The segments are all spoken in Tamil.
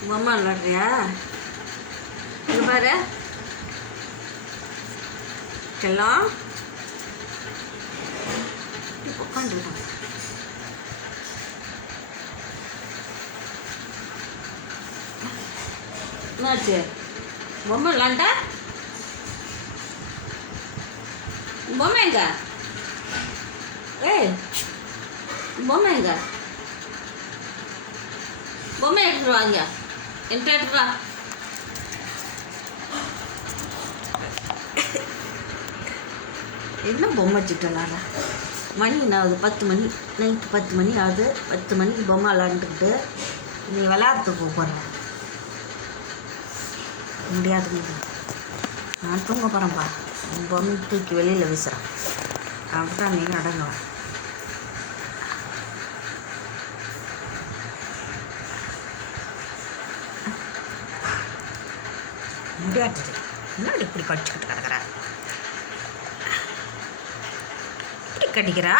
உங்கள் அம்மா விளாட்றியா? இது பாரு செல்லம் உட்காந்துருக்கோம். என்னாச்சு? பொம்மை விளாண்டா? பொம்மை எங்க? ஏய் பொம்மை எங்க? பொம்மை எடுத்துட்டு வாங்க. என்கிட்ட எடுத்துட்டு வா. என்ன பொம்மை வச்சுட்டலாடா? மணி என்ன ஆகுது? 10 மணி. நைட்டு 10 மணி ஆகுது. 10 மணிக்கு பொம்மை விளாண்டுக்கிட்டு நீ விளையாடுறதுக்கு போகிற முடியாது. நான் தூங்க போகிறேன்ப்பா. உன் பொம்மை தூக்கி வெளியில் வீசுகிறேன். அப்படிதான் நீ அடங்குவ. முடியாது. முன்னாடி இப்படி கடிச்சுக்கிட்டு கிடக்குற. இப்படி கடிக்கிறா?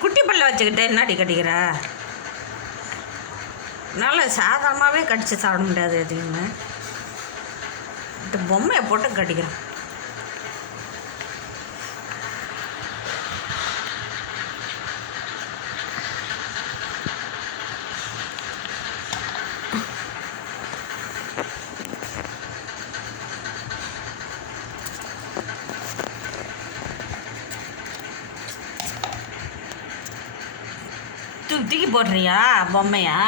குட்டி பல்ல வச்சுக்கிட்டு என்னடி கடிக்கிற? நல்லா சாதாரணமாகவே கடிச்சு சாப்பிட முடியாது. எதையுமே இந்த பொம்மையை போட்டு கடிக்கிறேன். தூக்கி போடுறியா பொம்மையா?